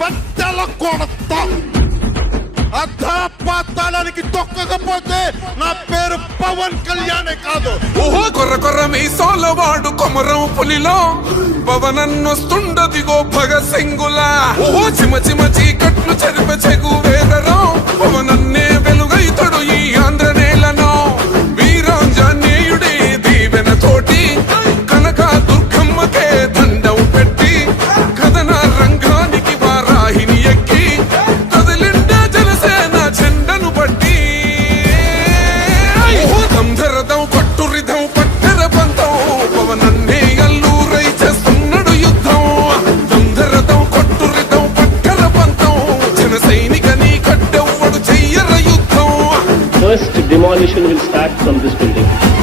బట్టల కొడతా. అధాపాతాళానికి తొక్కకపోతే నా పేరు పవన్ కళ్యాణే కాదు. ఓహో కొర్ర కొర్ర మీ సోలవాడు కొమరం పులిలో పవనన్నొస్తుండదిగో భగత్ సింగులా. ఓహో చిమ చిమ చీకట్లు చెరిప చెగు వేదరో పవనన్నే వెలుగైతడు ఈ ఆంధ్ర నేలను. వీరాంజనేయుడే దీవెన తోటి కనక దుర్గమ్మకే దండం పెట్టి కథన రంగానికి వారాహిని ఎక్కి కదిలిండ జనసేన జెండను బట్టి. దంధరదం కొట్టురిదం పట్టర పంతం పవనన్నే అల్లూరై చేస్తున్నాడు యుద్ధం. దంధరదం కొట్టురిదం పట్టర పంతం జన సైనికని కట్టెవ్వడు చెయ్యర యుద్ధం. First demolition will start from this building.